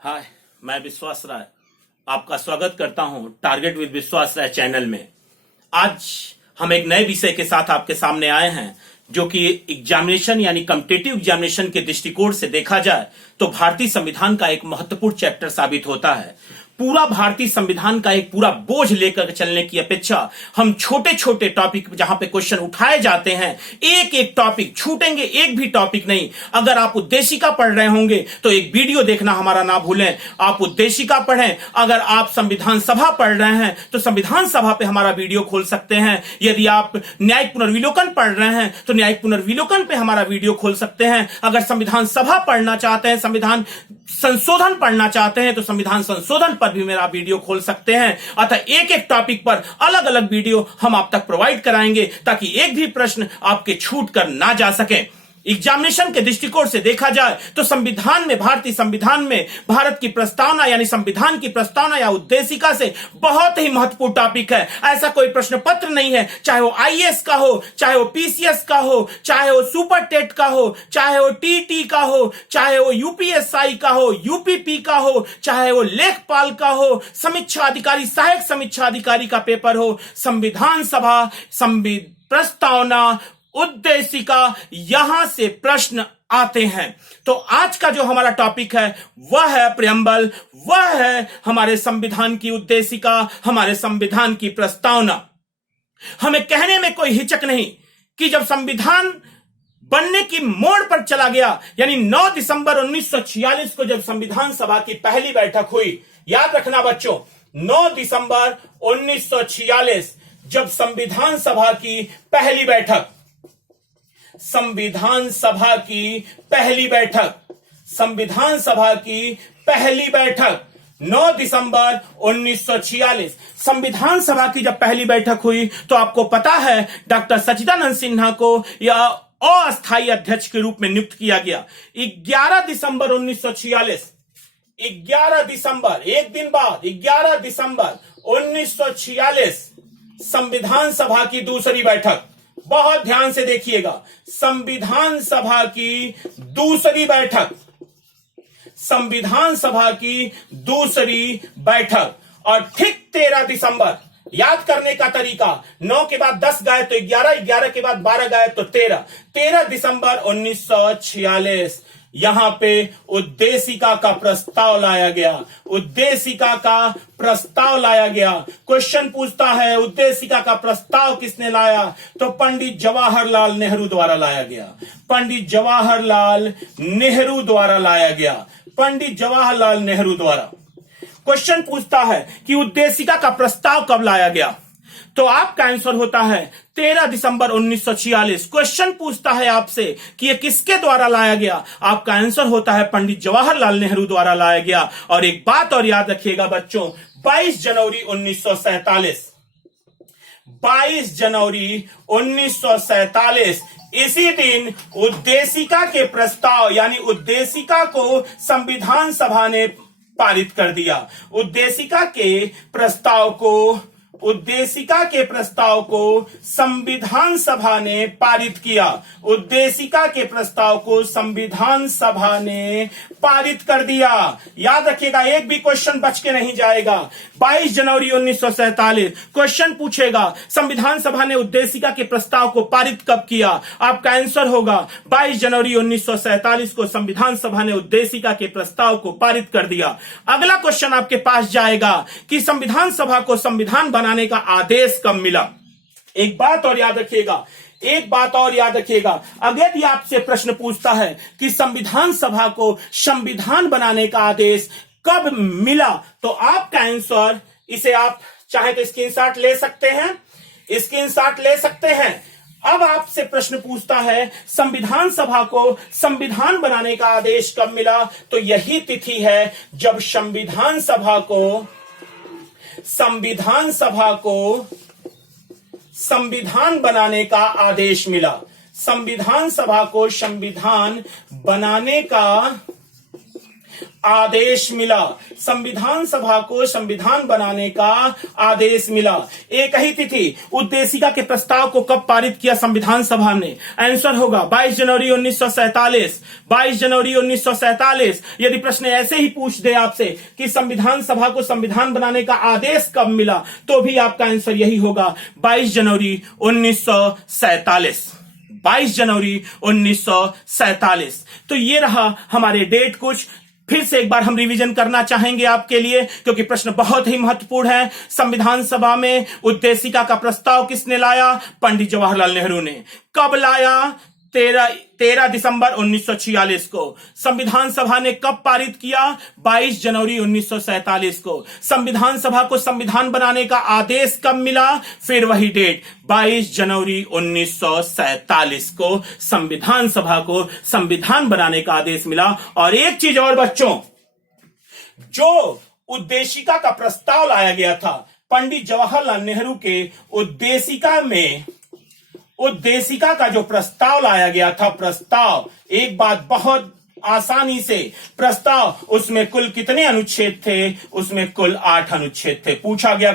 हाय, मैं विश्वास राय आपका स्वागत करता हूं टारगेट विद विश्वास राय चैनल में। आज हम एक नए विषय के साथ आपके सामने आए हैं जो कि एग्जामिनेशन यानी कॉम्पिटिटिव एग्जामिनेशन के दृष्टिकोण से देखा जाए तो भारतीय संविधान का एक महत्वपूर्ण चैप्टर साबित होता है। पूरा भारतीय संविधान का एक पूरा बोझ लेकर चलने की अपेक्षा हम छोटे छोटे टॉपिक जहां पे क्वेश्चन उठाए जाते हैं, एक एक टॉपिक छूटेंगे, एक भी टॉपिक नहीं। अगर आप उद्देशिका पढ़ रहे होंगे तो एक वीडियो देखना हमारा ना भूलें, आप उद्देशिका पढ़ें। अगर आप संविधान सभा पढ़ रहे हैं तो संविधान सभा पे हमारा वीडियो खोल सकते हैं। यदि आप न्यायिक पुनर्विलोकन पढ़ रहे हैं तो न्यायिक पुनर्विलोकन पे हमारा वीडियो खोल सकते हैं। अगर संविधान सभा पढ़ना चाहते हैं, संविधान संशोधन पढ़ना चाहते हैं तो संविधान संशोधन पर भी मेरा वीडियो खोल सकते हैं। अतः एक एक टॉपिक पर अलग अलग वीडियो हम आप तक प्रोवाइड कराएंगे ताकि एक भी प्रश्न आपके छूट कर ना जा सके। एग्जामिनेशन के दृष्टिकोण से देखा जाए तो संविधान में, भारतीय संविधान में भारत की प्रस्तावना यानी संविधान की प्रस्तावना या उद्देशिका से बहुत ही महत्वपूर्ण टॉपिक है। ऐसा कोई प्रश्न पत्र नहीं है, चाहे वो आईएएस का हो, चाहे वो पीसीएस का हो, चाहे वो सुपर टेट का हो, चाहे वो टीटी का हो, चाहे वो यूपीएसआई का हो, यूपीपी का हो, चाहे वो लेखपाल का हो, समीक्षा अधिकारी, सहायक समीक्षा अधिकारी का पेपर हो, संविधान सभा, प्रस्तावना, उद्देशिका, यहां से प्रश्न आते हैं। तो आज का जो हमारा टॉपिक है वह है प्रियम्बल, वह है हमारे संविधान की उद्देशिका, हमारे संविधान की प्रस्तावना। हमें कहने में कोई हिचक नहीं कि जब संविधान बनने की मोड़ पर चला गया, यानी 9 दिसंबर 1946 को जब संविधान सभा की पहली बैठक हुई, याद रखना बच्चों, 9 दिसंबर 1946 जब संविधान सभा की पहली बैठक, संविधान सभा की पहली बैठक, संविधान सभा की पहली बैठक 9 दिसंबर 1946 संविधान सभा की जब पहली बैठक हुई तो आपको पता है डॉक्टर सच्चिदानंद सिन्हा को यह अस्थायी अध्यक्ष के रूप में नियुक्त किया गया। 11 दिसंबर 1946, 11 दिसंबर, एक दिन बाद 11 दिसंबर 1946 संविधान सभा की दूसरी बैठक, बहुत ध्यान से देखिएगा, संविधान सभा की दूसरी बैठक, संविधान सभा की दूसरी बैठक। और ठीक 13 दिसंबर, याद करने का तरीका, 9 के बाद 10 गए तो 11, 11 के बाद 12 गए तो 13 दिसंबर 1946 यहां पे उद्देशिका का प्रस्ताव लाया गया, उद्देशिका का प्रस्ताव लाया गया। क्वेश्चन पूछता है उद्देशिका का प्रस्ताव किसने लाया, तो पंडित जवाहरलाल नेहरू द्वारा लाया गया, पंडित जवाहरलाल नेहरू द्वारा लाया गया, पंडित जवाहरलाल नेहरू द्वारा। क्वेश्चन पूछता है कि उद्देशिका का प्रस्ताव कब लाया गया, तो आपका आंसर होता है 13 दिसंबर 1946। क्वेश्चन पूछता है आपसे कि यह किसके द्वारा लाया गया, आपका आंसर होता है पंडित जवाहरलाल नेहरू द्वारा लाया गया। और एक बात और याद रखिएगा बच्चों, 22 जनवरी 1947, 22 जनवरी 1947 इसी दिन उद्देशिका के प्रस्ताव यानी उद्देशिका को संविधान सभा ने पारित कर दिया। उद्देशिका के प्रस्ताव को, उद्देशिका के प्रस्ताव को संविधान सभा ने पारित किया, उद्देशिका के प्रस्ताव को संविधान सभा ने पारित कर दिया। याद रखिएगा, एक भी क्वेश्चन बच के नहीं जाएगा। 22 जनवरी 1947 क्वेश्चन पूछेगा संविधान सभा ने उद्देशिका के प्रस्ताव को पारित कब किया, आपका आंसर होगा 22 जनवरी 1947 को संविधान सभा ने उद्देशिका के प्रस्ताव को पारित कर दिया। अगला क्वेश्चन आपके पास जाएगा कि संविधान सभा को संविधान बनाने का आदेश कब मिला। एक बात और याद रखिएगा, एक बात और याद रखिएगा, अगर यदि आपसे प्रश्न पूछता है कि संविधान सभा को संविधान बनाने का आदेश कब मिला, तो आपका आंसर, इसे आप चाहे तो स्क्रीनशॉट ले सकते हैं, स्क्रीनशॉट ले सकते हैं। अब आपसे प्रश्न पूछता है संविधान सभा को संविधान बनाने का आदेश कब मिला, तो यही तिथि है जब संविधान सभा को संविधान बनाने का आदेश मिला। संविधान सभा को संविधान बनाने का आदेश मिला। संविधान सभा को संविधान बनाने का आदेश मिला। एक ही तिथि उद्देशिका के प्रस्ताव को कब पारित किया संविधान सभा ने? आंसर होगा 22 जनवरी 1947। 22 जनवरी 1947। यदि प्रश्न ऐसे ही पूछ दे आपसे कि संविधान सभा को संविधान बनाने का आदेश कब मिला, तो भी आपका आंसर यही होगा 22 जनवरी 1947। 22 जनवरी 1947। तो ये रहा हमारे डेट। कुछ फिर से एक बार हम रिवीजन करना चाहेंगे आपके लिए, क्योंकि प्रश्न बहुत ही महत्वपूर्ण है। संविधान सभा में उद्देशिका का प्रस्ताव किसने लाया? पंडित जवाहरलाल नेहरू ने। कब लाया? 13 दिसंबर 1946 को। संविधान सभा ने कब पारित किया? 22 जनवरी 1947 को। संविधान सभा को संविधान बनाने का आदेश कब मिला? फिर वही डेट 22 जनवरी 1947 को संविधान सभा को संविधान बनाने का आदेश मिला। और एक चीज और बच्चों, जो उद्देशिका का प्रस्ताव लाया गया था पंडित जवाहरलाल नेहरू के उद्देशिका का जो प्रस्ताव लाया गया था, प्रस्ताव, एक बात बहुत आसानी से, प्रस्ताव, उसमें कुल कितने अनुच्छेद थे? उसमें कुल 8 अनुच्छेद थे। पूछा गया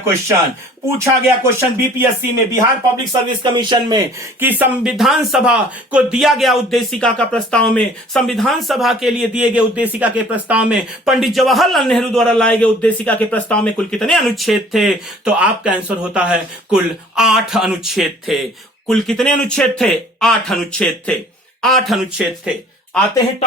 क्वेश्चन बीपीएससी में, बिहार पब्लिक सर्विस कमीशन में, कि संविधान सभा को दिया गया उद्देशिका का प्रस्ताव में, संविधान सभा के लिए दिए गए उद्देशिका के प्रस्ताव में, पंडित जवाहरलाल नेहरू द्वारा लाए गए उद्देशिका के प्रस्ताव में कुल कितने अनुच्छेद थे? तो आपका आंसर होता है कुल 8 अनुच्छेद थे। कुल कितने अनुच्छेद थे? 8 अनुच्छेद थे। 8 अनुच्छेद थे। आते हैं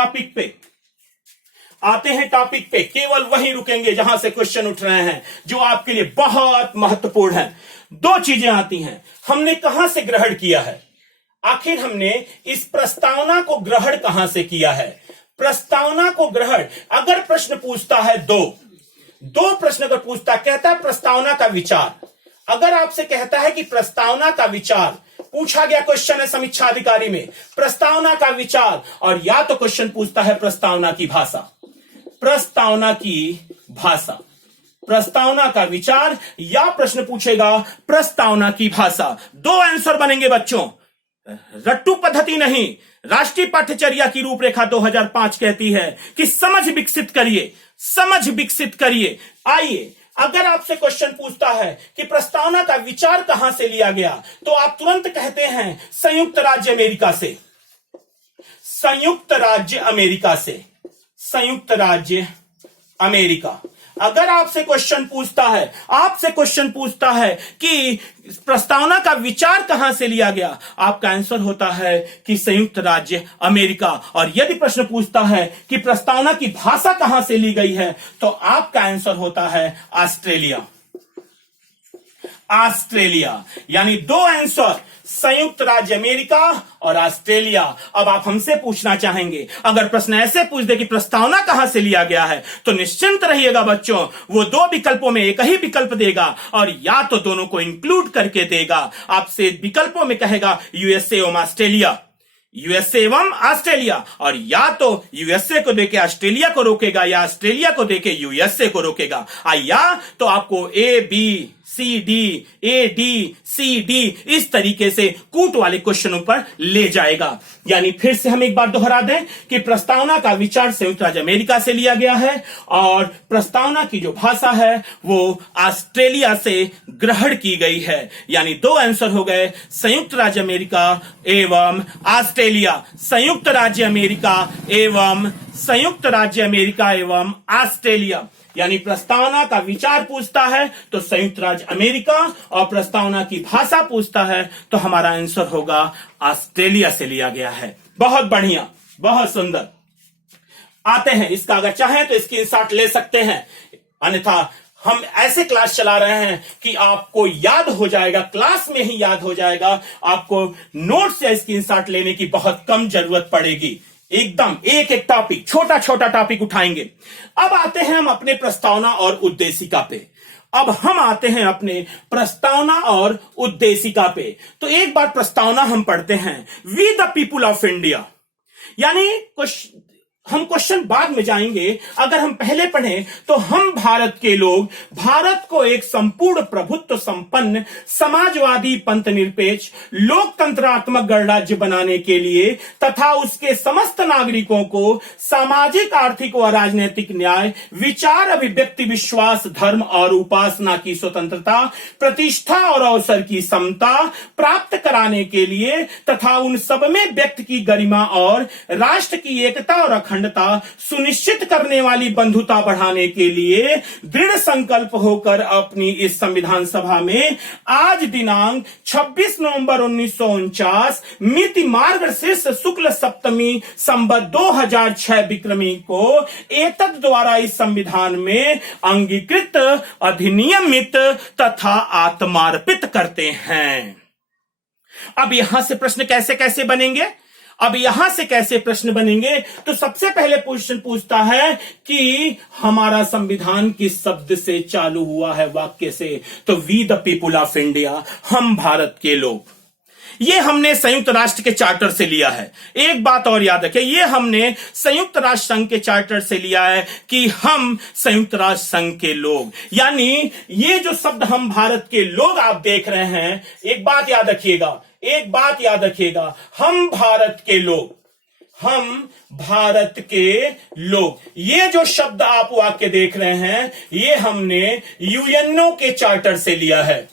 टॉपिक पे। केवल वहीं रुकेंगे जहां से क्वेश्चन उठ रहे हैं, जो आपके लिए बहुत महत्वपूर्ण है। 2 चीजें आती हैं। हमने कहां से ग्रहण किया है? आखिर हमने इस प्रस्तावना को ग्रहण कहां से किया है? प्रस्तावना को ग्रहण, अगर प्रश्न पूछता है दो प्रश्न अगर पूछता, कहता है प्रस्तावना का विचार। अगर आपसे कहता है कि प्रस्तावना का विचार, पूछा गया क्वेश्चन है समीक्षा अधिकारी में, प्रस्तावना का विचार, और या तो क्वेश्चन पूछता है प्रस्तावना की भाषा, प्रस्तावना का विचार, या प्रश्न पूछेगा प्रस्तावना की भाषा। 2 आंसर बनेंगे बच्चों, रट्टू पद्धति नहीं। राष्ट्रीय पाठ्यचर्या की रूपरेखा 2005 कहती है कि समझ विकसित करिए। आइए, अगर आपसे क्वेश्चन पूछता है कि प्रस्तावना का विचार कहां से लिया गया, तो आप तुरंत कहते हैं संयुक्त राज्य अमेरिका से। अगर आपसे क्वेश्चन पूछता है कि प्रस्तावना का विचार कहां से लिया गया, आपका आंसर होता है कि संयुक्त राज्य अमेरिका। और यदि प्रश्न पूछता है कि प्रस्तावना की भाषा कहां से ली गई है, तो आपका आंसर होता है ऑस्ट्रेलिया। यानी 2 आंसर, संयुक्त राज्य अमेरिका और ऑस्ट्रेलिया। अब आप हमसे पूछना चाहेंगे, अगर प्रश्न ऐसे पूछ दे कि प्रस्तावना कहां से लिया गया है, तो निश्चिंत रहिएगा बच्चों, वो 2 विकल्पों में एक ही विकल्प देगा, और या तो दोनों को इंक्लूड करके देगा। आपसे विकल्पों में कहेगा यूएसए एवं ऑस्ट्रेलिया, और या तो यूएसए को देके ऑस्ट्रेलिया को रोकेगा, या ऑस्ट्रेलिया को देके यूएसए को रोकेगा, या तो आपको ABCD इस तरीके से कूट वाले क्वेश्चनों पर ले जाएगा। यानी फिर से हम एक बार दोहरा दें कि प्रस्तावना का विचार संयुक्त राज्य अमेरिका से लिया गया है, और प्रस्तावना की जो भाषा है वो ऑस्ट्रेलिया से ग्रहण की गई है। यानी 2 आंसर हो गए, संयुक्त राज्य अमेरिका एवं ऑस्ट्रेलिया। संयुक्त राज्य अमेरिका एवं ऑस्ट्रेलिया। यानी प्रस्तावना का विचार पूछता है तो संयुक्त राज्य अमेरिका, और प्रस्तावना की भाषा पूछता है तो हमारा आंसर होगा ऑस्ट्रेलिया से लिया गया है। बहुत बढ़िया, बहुत सुंदर। आते हैं, इसका अगर चाहें तो स्क्रीनशॉट ले सकते हैं, अन्यथा हम ऐसे क्लास चला रहे हैं कि आपको याद हो जाएगा, क्लास में ही याद हो जाएगा। आपको नोट्स या स्क्रीनशॉट लेने की बहुत कम जरूरत पड़ेगी। एकदम एक टॉपिक, छोटा टॉपिक उठाएंगे। अब आते हैं हम अपने प्रस्तावना और उद्देशिका पे। तो एक बार प्रस्तावना हम पढ़ते हैं। We the people of India, यानी कुछ हम क्वेश्चन बाद में जाएंगे। अगर हम पहले पढ़ें तो हम भारत के लोग भारत को एक संपूर्ण प्रभुत्व संपन्न समाजवादी पंथ निरपेक्ष लोकतंत्रात्मक गणराज्य बनाने के लिए तथा उसके समस्त नागरिकों को सामाजिक आर्थिक व राजनीतिक न्याय विचार अभिव्यक्ति विश्वास धर्म और उपासना की स्वतंत्रता प्रतिष्ठा और अवसर की समता प्राप्त कराने के लिए तथा उन सब में व्यक्ति की गरिमा और राष्ट्र की एकता और अखंडता सुनिश्चित करने वाली बंधुता बढ़ाने के लिए दृढ़ संकल्प होकर अपनी इस संविधान सभा में आज दिनांक 26 नवंबर 1949 मिति मार्गशीर्ष शुक्ल सप्तमी संवत 2006 विक्रमी को एतद द्वारा इस संविधान में अंगीकृत अधिनियमित तथा आत्मार्पित करते हैं। अब यहां से प्रश्न कैसे कैसे बनेंगे? अब यहां से कैसे प्रश्न बनेंगे? तो सबसे पहले क्वेश्चन पूछता है कि हमारा संविधान किस शब्द से चालू हुआ है, वाक्य से। तो we the people of India, हम भारत के लोग। ये हमने संयुक्त राष्ट्र के चार्टर से लिया है। एक बात और याद रखें, ये हमने संयुक्त राष्ट्र संघ के चार्टर से लिया है कि हम संयुक्त राष्ट्र संघ के लोग, यानी ये जो शब्द हम भारत के लोग आप देख रहे हैं, एक बात याद रखिएगा, एक बात याद रखिएगा, हम भारत के लोग, हम भारत के लोग, ये जो शब्द आप वाक्य देख रहे हैं, ये हमने यूएनओ के चार्टर से लिया है,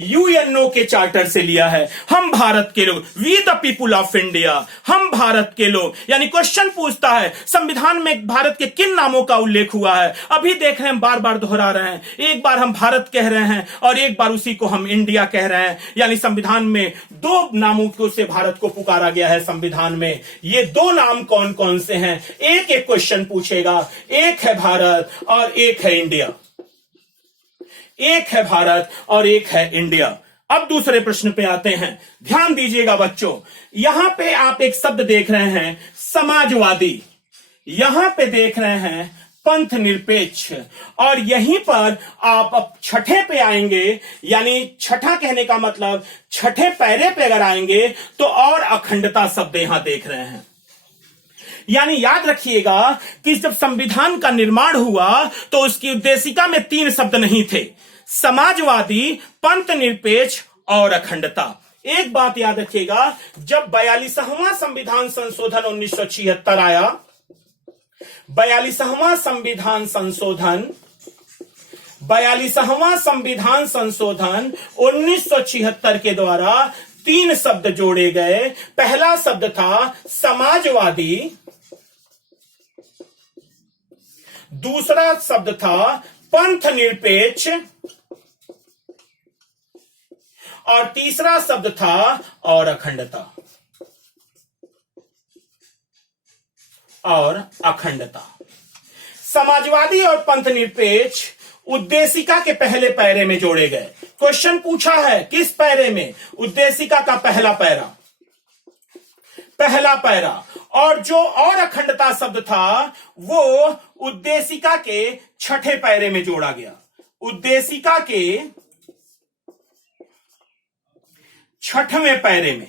यूएनओ के चार्टर से लिया है। हम भारत के लोग, we the people of India, हम भारत के लोग। यानी क्वेश्चन पूछता है संविधान में भारत के किन नामों का उल्लेख हुआ है। अभी देख रहे हैं, बार बार दोहरा रहे हैं, एक बार हम भारत कह रहे हैं और एक बार उसी को हम इंडिया कह रहे हैं। यानी संविधान में दो नामों से भारत को पुकारा गया है। संविधान में ये दो नाम कौन कौन से हैं, एक एक क्वेश्चन पूछेगा। एक है भारत और एक है इंडिया, एक है भारत और एक है इंडिया। अब दूसरे प्रश्न पे आते हैं, ध्यान दीजिएगा बच्चों। यहां पे आप एक शब्द देख रहे हैं समाजवादी, यहां पे देख रहे हैं पंथ निरपेक्ष, और यहीं पर आप अब छठे पे आएंगे, यानी छठा कहने का मतलब छठे पैरे पे अगर आएंगे तो और अखंडता शब्द यहां देख रहे हैं। यानी याद रखिएगा कि जब संविधान का निर्माण हुआ तो उसकी उद्देशिका में तीन शब्द नहीं थे, समाजवादी, पंथ निरपेक्ष और अखंडता। एक बात याद रखिएगा, जब 42वां संविधान संशोधन 1976 आया, 42वां संविधान संशोधन 1976 के द्वारा तीन शब्द जोड़े गए। पहला शब्द था समाजवादी, दूसरा शब्द था पंथ निरपेक्ष और तीसरा शब्द था और अखंडता, और अखंडता। समाजवादी और पंथ निरपेक्ष उद्देशिका के पहले पैरे में जोड़े गए। क्वेश्चन पूछा है किस पैरे में? उद्देशिका का पहला पैरा, पहला पैरा। और जो और अखंडता शब्द था वो उद्देशिका के छठे पैरे में जोड़ा गया। उद्देशिका के छठवें पैरे में,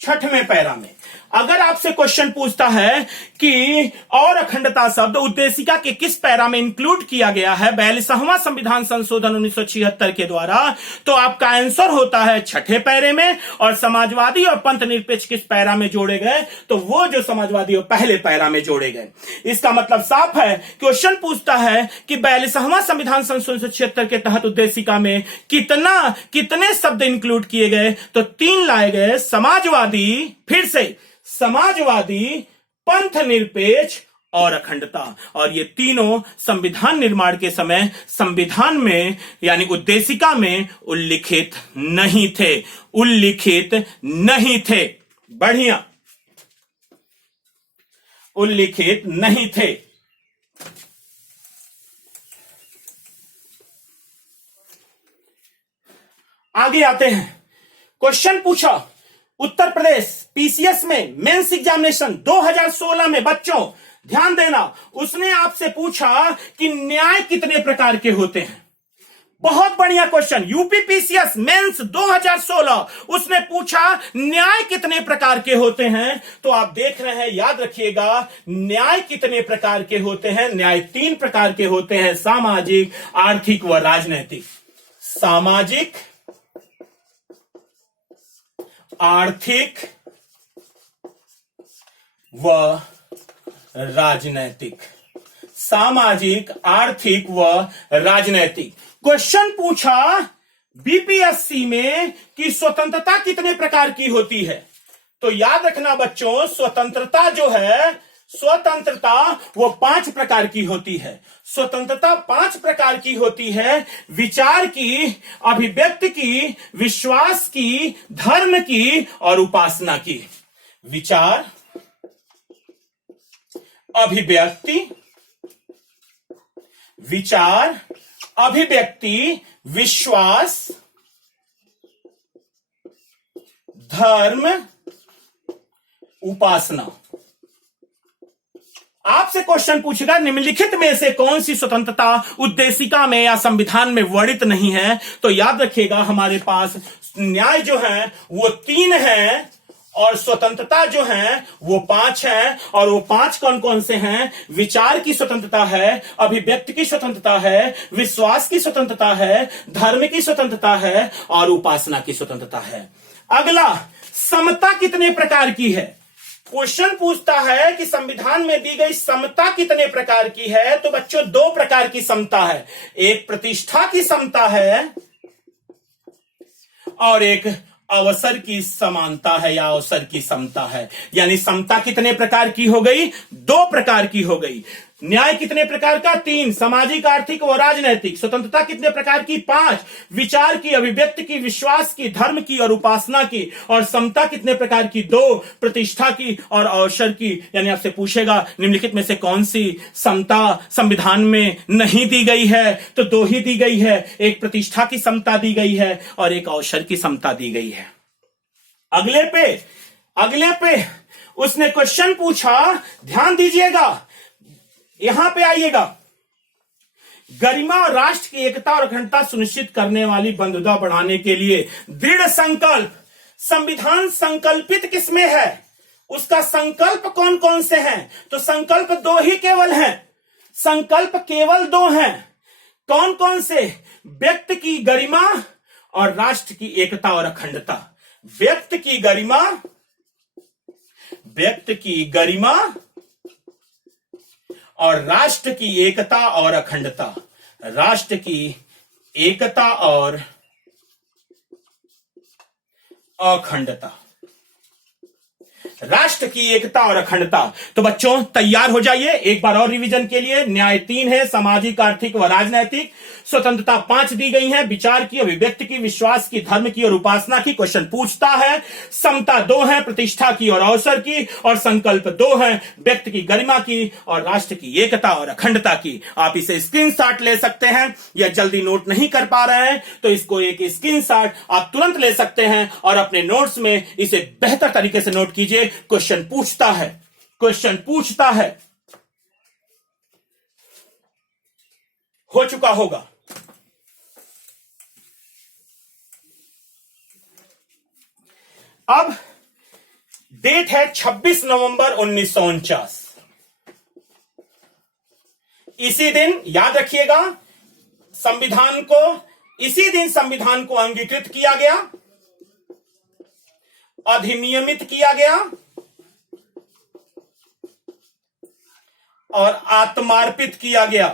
छठवें पैरा में। अगर आपसे क्वेश्चन पूछता है कि और अखंडता शब्द उद्देशिका के किस पैरा में इंक्लूड किया गया है 42वां संविधान संशोधन 1976 के द्वारा, तो आपका आंसर होता है छठे पैरे में। और समाजवादी और पंथ निरपेक्ष किस पैरा में जोड़े गए? तो वो जो समाजवादी और पहले पैरा में जोड़े गए। इसका मतलब साफ है, क्वेश्चन पूछता है कि 42वां संविधान संशोधन 1976 के तहत उद्देशिका में कितने शब्द इंक्लूड किए गए? तो तीन लाए गए, समाजवादी, फिर से समाजवादी, पंथ निरपेक्ष और अखंडता। और ये तीनों संविधान निर्माण के समय संविधान में यानी उद्देशिका में उल्लिखित नहीं थे, उल्लिखित नहीं थे। बढ़िया, उल्लिखित नहीं थे। आगे आते हैं, क्वेश्चन पूछा उत्तर प्रदेश पीसीएस में मेंस एग्जामिनेशन 2016 में, बच्चों ध्यान देना, उसने आपसे पूछा कि न्याय कितने प्रकार के होते हैं। बहुत बढ़िया क्वेश्चन, यूपीपीसीएस मेंस 2016, उसने पूछा न्याय कितने प्रकार के होते हैं। तो आप देख रहे हैं, याद रखिएगा, न्याय कितने प्रकार के होते हैं। न्याय 3 प्रकार के होते हैं, सामाजिक, आर्थिक व राजनैतिक। सामाजिक, आर्थिक व राजनैतिक। सामाजिक, आर्थिक व राजनैतिक। क्वेश्चन पूछा बीपीएससी में कि स्वतंत्रता कितने प्रकार की होती है। तो याद रखना बच्चों, स्वतंत्रता जो है, स्वतंत्रता वो 5 प्रकार की होती है। स्वतंत्रता 5 प्रकार की होती है, विचार की, अभिव्यक्ति की, विश्वास की, धर्म की और उपासना की। विचार, अभिव्यक्ति, विचार, अभिव्यक्ति, विश्वास, धर्म, उपासना। आपसे क्वेश्चन पूछेगा निम्नलिखित में से कौन सी स्वतंत्रता उद्देशिका में या संविधान में वर्णित नहीं है। तो याद रखिएगा, हमारे पास न्याय जो है वो 3 है और स्वतंत्रता जो है वो 5 है। और वो 5 कौन कौन से हैं? विचार की स्वतंत्रता है, अभिव्यक्ति की स्वतंत्रता है, विश्वास की स्वतंत्रता है, धर्म की स्वतंत्रता है और उपासना की स्वतंत्रता है। अगला, समता कितने प्रकार की है। क्वेश्चन पूछता है कि संविधान में दी गई समता कितने प्रकार की है। तो बच्चों 2 प्रकार की समता है, एक प्रतिष्ठा की समता है और एक अवसर की समानता है या अवसर की समता है। यानी समता कितने प्रकार की हो गई? 2 प्रकार की हो गई। न्याय कितने प्रकार का? 3, सामाजिक, आर्थिक व राजनैतिक। स्वतंत्रता कितने प्रकार की? 5, विचार की, अभिव्यक्ति की, विश्वास की, धर्म की और उपासना की। और समता कितने प्रकार की? 2, प्रतिष्ठा की और अवसर की। यानी आपसे पूछेगा निम्नलिखित में से कौन सी समता संविधान में नहीं दी गई है। तो 2 ही दी गई है, एक प्रतिष्ठा की समता दी गई है और एक अवसर की समता दी गई है। अगले पे उसने क्वेश्चन पूछा, ध्यान दीजिएगा, यहां पे आइएगा, गरिमा और राष्ट्र की एकता और अखंडता सुनिश्चित करने वाली बंधुता बढ़ाने के लिए दृढ़ संकल्प। संविधान संकल्पित किसमें है? उसका संकल्प कौन कौन से हैं? तो संकल्प 2 ही केवल हैं। संकल्प केवल 2 हैं। कौन कौन से? व्यक्ति की गरिमा और राष्ट्र की एकता और अखंडता। व्यक्ति की गरिमा और राष्ट्र की एकता और अखंडता। राष्ट्र की एकता और अखंडता। राष्ट्र की एकता और अखंडता। तो बच्चों तैयार हो जाइए एक बार और रिवीजन के लिए। न्याय 3 है, सामाजिक, आर्थिक व राजनैतिक। स्वतंत्रता 5 दी गई है, विचार की, अभिव्यक्ति की, विश्वास की, धर्म की और उपासना की। क्वेश्चन पूछता है, समता 2 है, प्रतिष्ठा की और अवसर की। और संकल्प 2 है, व्यक्ति की गरिमा की और राष्ट्र की एकता और अखंडता की। आप इसे स्क्रीनशॉट ले सकते हैं, या जल्दी नोट नहीं कर पा रहे हैं तो इसको एक स्क्रीनशॉट आप तुरंत ले सकते हैं और अपने नोट्स में इसे बेहतर तरीके से नोट कीजिए। क्वेश्चन पूछता है, हो चुका होगा। अब डेट है 26 नवंबर 1949। इसी दिन याद रखिएगा, इसी दिन संविधान को अंगीकृत किया गया, अधिनियमित किया गया और आत्मार्पित किया गया।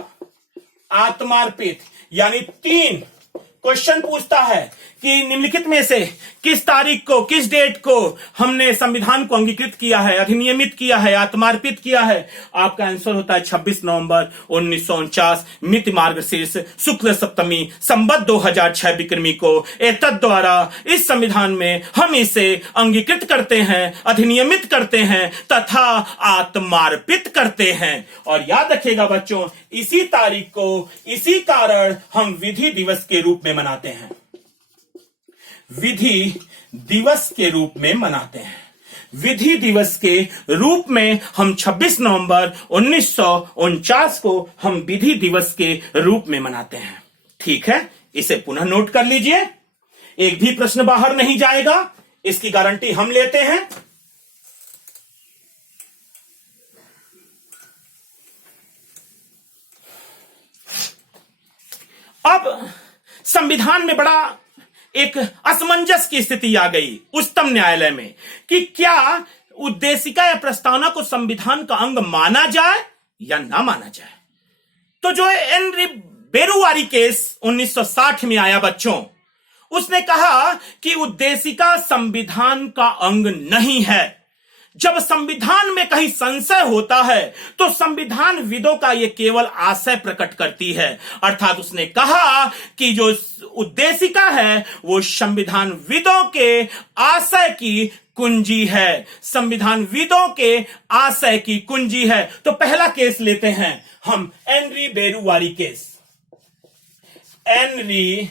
आत्मार्पित यानी 3। क्वेश्चन पूछता है कि निम्नलिखित में से किस तारीख को, किस डेट को हमने संविधान को अंगीकृत किया है, अधिनियमित किया है, आत्मार्पित किया है। आपका आंसर होता है 26 नवंबर 1949 मिति मार्गशीर्ष शुक्ल सप्तमी संवत 2006 विक्रमी को। एतद द्वारा इस संविधान में हम इसे अंगीकृत करते हैं, अधिनियमित करते हैं तथा आत्मार्पित करते हैं। और याद रखिएगा बच्चों, इसी तारीख को इसी कारण हम विधि दिवस के रूप में मनाते हैं। विधि दिवस के रूप में मनाते हैं। विधि दिवस के रूप में हम 26 नवंबर 1949 को हम विधि दिवस के रूप में मनाते हैं। ठीक है, इसे पुनः नोट कर लीजिए, एक भी प्रश्न बाहर नहीं जाएगा, इसकी गारंटी हम लेते हैं। अब संविधान में बड़ा एक असमंजस की स्थिति आ गई उच्चतम न्यायालय में कि क्या उद्देशिका या प्रस्तावना को संविधान का अंग माना जाए या ना माना जाए। तो जो एनरी बेरुवारी केस 1960 में आया बच्चों, उसने कहा कि उद्देशिका संविधान का अंग नहीं है। जब संविधान में कहीं संशय होता है तो संविधान विदों का यह केवल आशय प्रकट करती है। अर्थात उसने कहा कि जो उद्देशिका है वो संविधान विदों के आशय की कुंजी है, संविधान विदों के आशय की कुंजी है। तो पहला केस लेते हैं हम, एनरी बेरुवारी केस। एनरी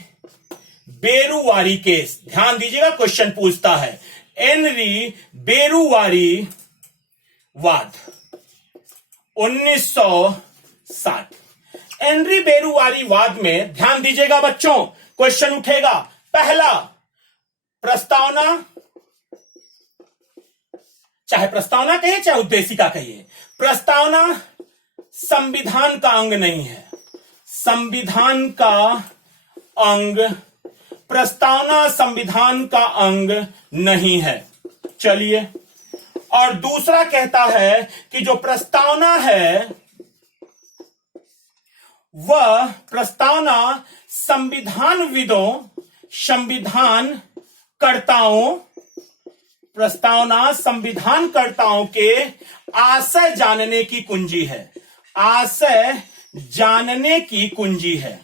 बेरुवारी केस, ध्यान दीजिएगा, क्वेश्चन पूछता है एनरी बेरुवारी वाद 1960। एनरी बेरुवारी वाद में ध्यान दीजिएगा बच्चों, क्वेश्चन उठेगा। पहला, प्रस्तावना, चाहे प्रस्तावना कहिए चाहे उद्देशिका कहिए, प्रस्तावना संविधान का अंग नहीं है। संविधान का अंग, प्रस्तावना संविधान का अंग नहीं है। चलिए, और दूसरा कहता है कि जो प्रस्तावना है वह प्रस्तावना संविधानविदों, संविधानकर्ताओं, प्रस्तावना संविधानकर्ताओं के आशय जानने की कुंजी है। आशय जानने की कुंजी है,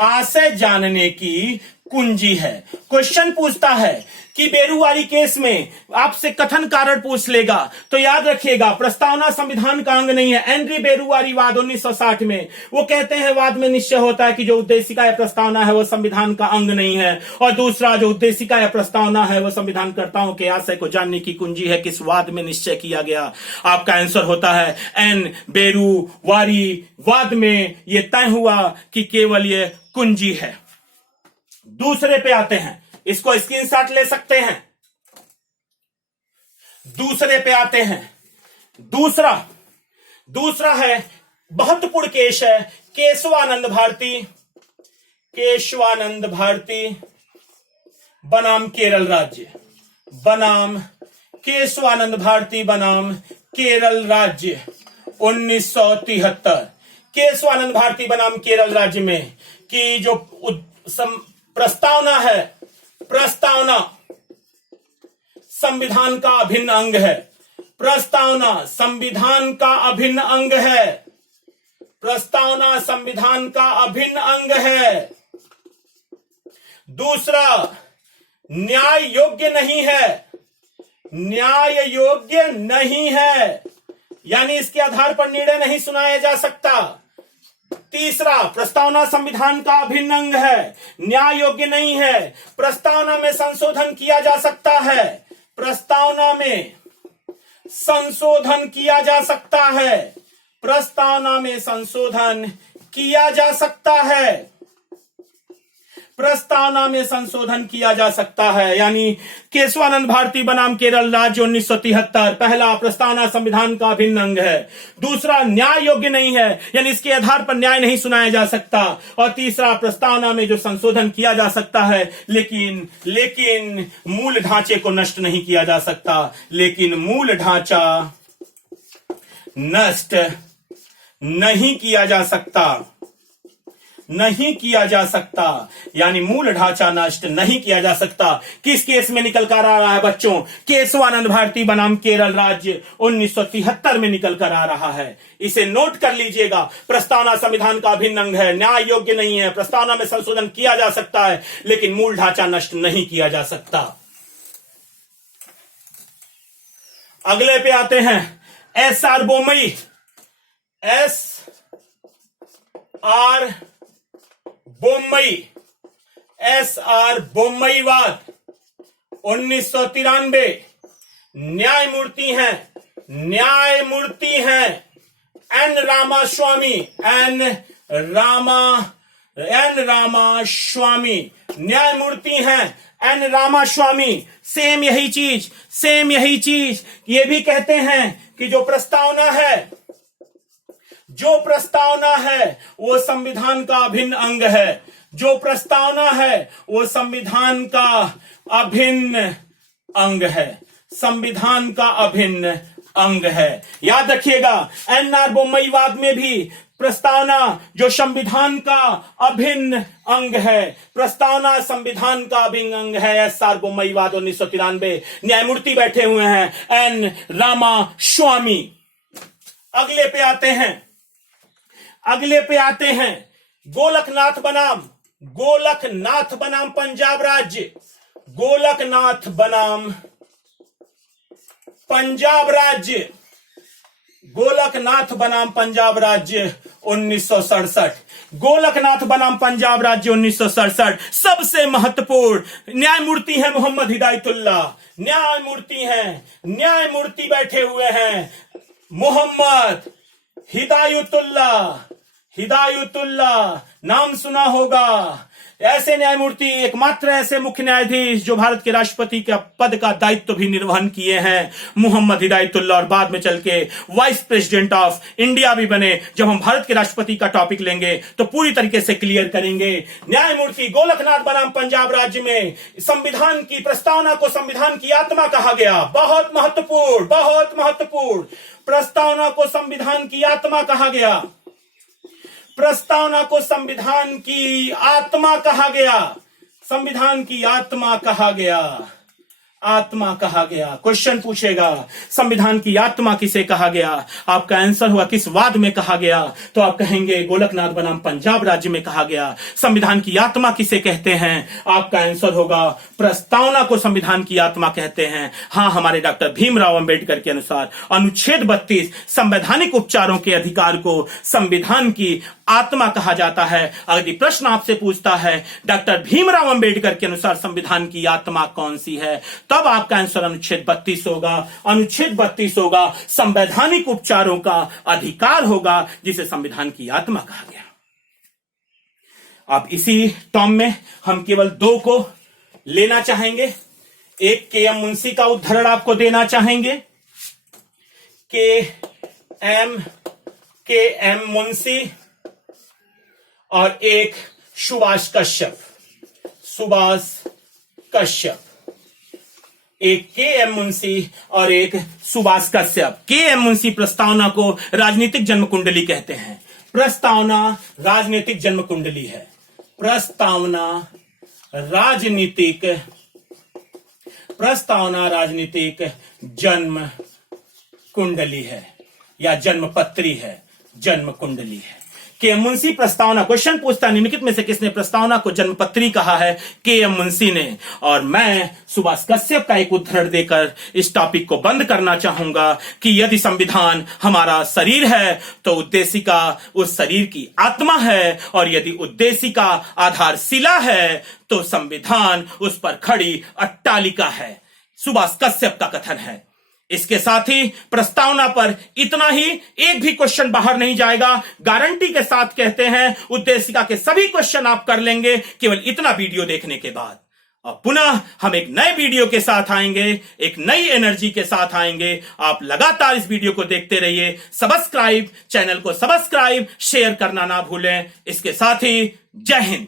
आशय जानने की कुंजी है। क्वेश्चन पूछता है कि बेरुवारी केस में आपसे कथन कारण पूछ लेगा, तो याद रखिएगा प्रस्तावना संविधान का अंग नहीं है। एनरी बेरुवारी वाद 1960 में वो कहते हैं, वाद में निश्चय होता है कि जो उद्देशिका या प्रस्तावना है वो संविधान का अंग नहीं है, और दूसरा जो उद्देशिका या प्रस्तावना है वो संविधानकर्ताओं के आशय को जानने की कुंजी है। किस वाद में निश्चय किया गया? आपका आंसर होता है एन बेरुवारी वाद में यह तय हुआ कि केवल ये कुंजी है। दूसरे पे आते हैं, इसको स्क्रीनशॉट ले सकते हैं। दूसरे पे आते हैं। दूसरा है महत्वपूर्ण केस है केशवानंद भारती, केशवानंद भारती बनाम केरल राज्य, बनाम केशवानंद भारती बनाम केरल राज्य 1973। केशवानंद भारती बनाम केरल राज्य में कि जो प्रस्तावना है, प्रस्तावना संविधान का अभिन्न अंग है। प्रस्तावना संविधान का अभिन्न अंग है। प्रस्तावना संविधान का अभिन्न अंग है। दूसरा, न्याय योग्य नहीं है। न्याय योग्य नहीं है, यानी इसके आधार पर निर्णय नहीं सुनाया जा सकता। तीसरा, प्रस्तावना संविधान का अभिन्न अंग है, न्याय योग्य नहीं है, प्रस्तावना में संशोधन किया जा सकता है। प्रस्तावना में संशोधन किया जा सकता है। प्रस्तावना में संशोधन किया जा सकता है। प्रस्तावना में संशोधन किया जा सकता है, यानी केशवानंद भारती बनाम केरल राज्य 1973। पहला, प्रस्तावना संविधान का अभिन्न अंग है। दूसरा, न्याय योग्य नहीं है, यानी इसके आधार पर न्याय नहीं सुनाया जा सकता। और तीसरा, प्रस्तावना में जो संशोधन किया जा सकता है, लेकिन मूल ढांचे को नष्ट नहीं किया जा सकता। लेकिन मूल ढांचा नष्ट नहीं किया जा सकता, नहीं किया जा सकता, यानी मूल ढांचा नष्ट नहीं किया जा सकता। किस केस में निकल कर आ रहा है बच्चों? केशवानंद भारती बनाम केरल राज्य 1973 में निकल कर आ रहा है। इसे नोट कर लीजिएगा। प्रस्तावना संविधान का अभिन्न अंग है, न्याय योग्य नहीं है, प्रस्तावना में संशोधन किया जा सकता है, लेकिन मूल ढांचा नष्ट नहीं किया जा सकता। अगले पे आते हैं, S R Bommai, S R Bommai, S R बोम्मईवाद 1993। न्यायमूर्ति हैं N Ramaswamy, N Ramaswamy N Ramaswamy न्यायमूर्ति हैं, एन रामास्वामी। सेम यही चीज ये भी कहते हैं कि जो प्रस्तावना है वो संविधान का अभिन्न अंग है। जो प्रस्तावना है वो संविधान का अभिन्न अंग है, संविधान का अभिन्न अंग है। याद रखिएगा, एन.आर. बोम्मईवाद में भी प्रस्तावना जो संविधान का अभिन्न अंग है, प्रस्तावना संविधान का अभिन्न अंग है। एस.आर. बोम्मईवाद 1993। न्यायमूर्ति बैठे हुए हैं एन रामास्वामी। अगले पे आते हैं गोलकनाथ बनाम पंजाब राज्य। गोलकनाथ बनाम पंजाब राज्य 1967। गोलकनाथ बनाम पंजाब राज्य 1967। सबसे महत्वपूर्ण न्यायमूर्ति हैं मोहम्मद हिदायतुल्लाह। न्यायमूर्ति बैठे हुए हैं मोहम्मद हिदायतुल्लाह। नाम सुना होगा। ऐसे न्यायमूर्ति, एकमात्र ऐसे मुख्य न्यायाधीश जो भारत के राष्ट्रपति के पद का दायित्व भी निर्वहन किए हैं, मोहम्मद हिदायतुल्लाह, और बाद में चल के वाइस प्रेसिडेंट ऑफ इंडिया भी बने। जब हम भारत के राष्ट्रपति का टॉपिक लेंगे तो पूरी तरीके से क्लियर करेंगे। न्यायमूर्ति गोलकनाथ बनाम पंजाब राज्य में संविधान की प्रस्तावना को संविधान की आत्मा कहा गया। बहुत महत्वपूर्ण प्रस्तावना को संविधान की आत्मा कहा गया। प्रस्तावना को संविधान की आत्मा कहा गया। संविधान की आत्मा कहा गया। क्वेश्चन पूछेगा संविधान की आत्मा किसे कहा गया, आपका आंसर हुआ किस वाद में कहा गया, तो आप कहेंगे गोलकनाथ बनाम पंजाब राज्य में कहा गया। संविधान की आत्मा किसे कहते हैं, आपका आंसर होगा प्रस्तावना को संविधान की आत्मा कहते हैं। हाँ, हमारे डॉक्टर भीमराव अंबेडकर के अनुसार अनुच्छेद 32 संवैधानिक उपचारों के अधिकार को संविधान की आत्मा कहा जाता है। अगर ये प्रश्न आपसे पूछता है डॉक्टर भीमराव अंबेडकर के अनुसार संविधान की आत्मा कौन सी है, तब आपका आंसर अनुच्छेद 32 होगा। अनुच्छेद 32 होगा, संवैधानिक उपचारों का अधिकार होगा, जिसे संविधान की आत्मा कहा गया। अब इसी टर्म में हम केवल 2 को लेना चाहेंगे। एक के.एम. मुंशी का उद्धरण आपको देना चाहेंगे। के.एम. मुंशी और एक सुभाष कश्यप। एक के.एम. मुंशी और एक सुभाष कश्यप। के.एम. मुंशी प्रस्तावना को राजनीतिक जन्म कुंडली कहते हैं। प्रस्तावना राजनीतिक जन्म कुंडली है। प्रस्तावना राजनीतिक जन्म कुंडली है या जन्मपत्री है, जन्म कुंडली है। के.एम. मुंशी प्रस्तावना, क्वेश्चन पूछता निम्नलिखित में से किसने प्रस्तावना को जन्मपत्री कहा है, के.एम. मुंशी ने। और मैं सुभाष कश्यप का एक उद्धरण देकर इस टॉपिक को बंद करना चाहूंगा कि यदि संविधान हमारा शरीर है तो उद्देशिका उस शरीर की आत्मा है, और यदि उद्देशिका आधारशिला है तो संविधान उस पर खड़ी अट्टालिका है। सुभाष कश्यप का कथन है। इसके साथ ही प्रस्तावना पर इतना ही, एक भी क्वेश्चन बाहर नहीं जाएगा, गारंटी के साथ कहते हैं। उद्देशिका के सभी क्वेश्चन आप कर लेंगे केवल इतना वीडियो देखने के बाद। और पुनः हम एक नए वीडियो के साथ आएंगे, एक नई एनर्जी के साथ आएंगे। आप लगातार इस वीडियो को देखते रहिए। चैनल को सब्सक्राइब, शेयर करना ना भूलें। इसके साथ ही जय हिंद।